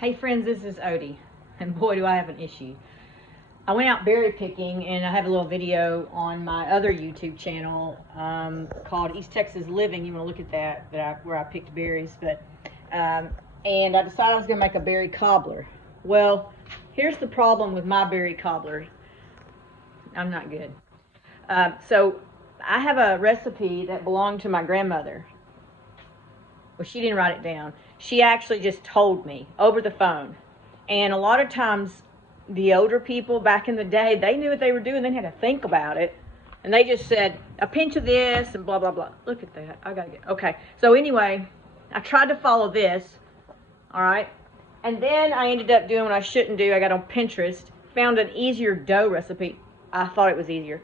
Hey friends, this is Odie, and boy do I have an issue. I went out berry picking, and I have a little video on my other YouTube channel called East Texas Living. You want to look at that, where I picked berries. And I decided I was going to make a berry cobbler. Well, here's the problem with my berry cobbler. I'm not good. So I have a recipe that belonged to my grandmother. Well, she didn't write it down. She actually just told me over the phone. And a lot of times, the older people back in the day, they knew what they were doing. They didn't have to think about it. And they just said, a pinch of this and blah, blah, blah. Look at that. I got to get, okay. So anyway, I tried to follow this. All right. And then I ended up doing what I shouldn't do. I got on Pinterest, found an easier dough recipe. I thought it was easier.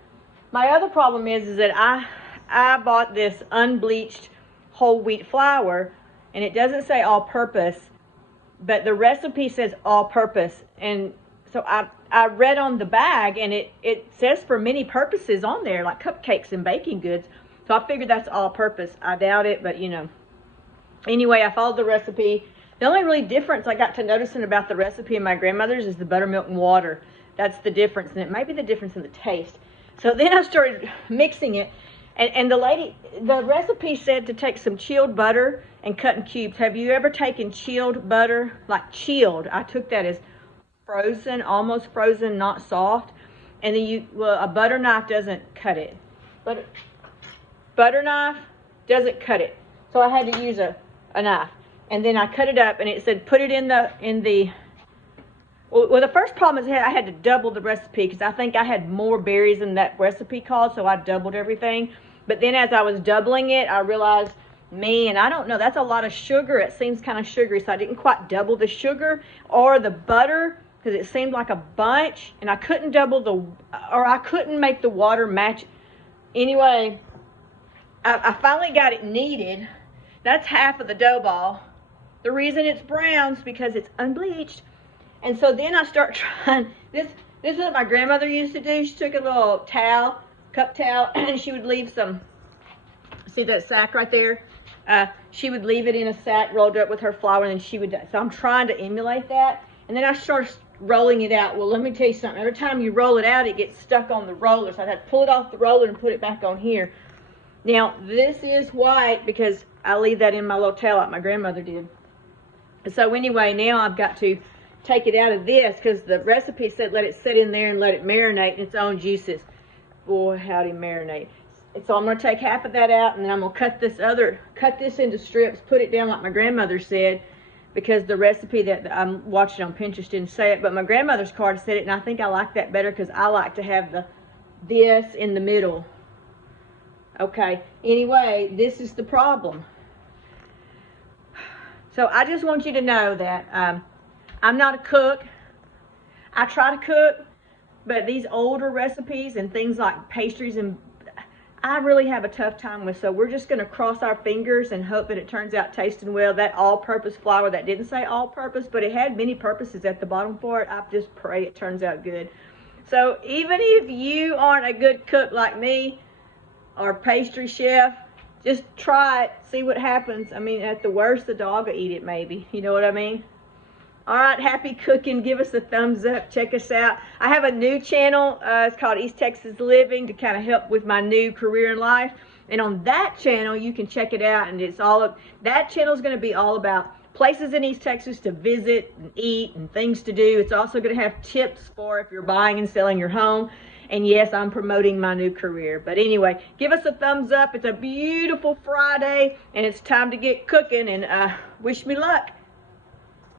My other problem is that I bought this unbleached whole wheat flour, and it doesn't say all-purpose, but the recipe says all-purpose. And so I read on the bag, and it says for many purposes on there, like cupcakes and baking goods. So I figured that's all-purpose. I doubt it, but you know. Anyway, I followed the recipe. The only really difference I got to noticing about the recipe in my grandmother's is the buttermilk and water. That's the difference, and it might be the difference in the taste. So then I started mixing it. And the recipe said to take some chilled butter and cut in cubes. Have you ever taken chilled butter? Like chilled. I took that as frozen, almost frozen, not soft. And then a butter knife doesn't cut it. Butter knife doesn't cut it. So I had to use a knife. And then I cut it up, and it said put it in the well, the first problem is I had to double the recipe because I think I had more berries than that recipe called, so I doubled everything. But then as I was doubling it, I realized, man, I don't know, that's a lot of sugar. It seems kind of sugary, so I didn't quite double the sugar or the butter because it seemed like a bunch, and I couldn't I couldn't make the water match. Anyway, I finally got it kneaded. That's half of the dough ball. The reason it's brown is because it's unbleached. And so then I start trying, this is what my grandmother used to do. She took a little towel, cup towel, and she would leave some, see that sack right there? She would leave it in a sack rolled up with her flour, and then she would, so I'm trying to emulate that. And then I started rolling it out. Well, let me tell you something. Every time you roll it out, it gets stuck on the roller. So I had to pull it off the roller and put it back on here. Now, this is white because I leave that in my little towel like my grandmother did. So anyway, now I've got to take it out of this because the recipe said let it sit in there and let it marinate in its own juices. Boy, howdy marinate. And so I'm going to take half of that out, and then I'm going to cut this into strips, put it down like my grandmother said, because the recipe that I'm watching on Pinterest didn't say it, but my grandmother's card said it, and I think I like that better because I like to have this in the middle. Okay, anyway, this is the problem. So I just want you to know that I'm not a cook. I try to cook, but these older recipes and things like pastries, and I really have a tough time with. So we're just going to cross our fingers and hope that it turns out tasting well. That all-purpose flour, that didn't say all-purpose, but it had many purposes at the bottom for it. I just pray it turns out good. So even if you aren't a good cook like me or pastry chef, just try it, see what happens. I mean, at the worst, the dog will eat it maybe. You know what I mean? All right, happy cooking. Give us a thumbs up. Check us out. I have a new channel. It's called East Texas Living to kind of help with my new career in life. And on that channel, you can check it out. And that channel is going to be all about places in East Texas to visit and eat and things to do. It's also going to have tips for if you're buying and selling your home. And yes, I'm promoting my new career. But anyway, give us a thumbs up. It's a beautiful Friday, and it's time to get cooking. And wish me luck.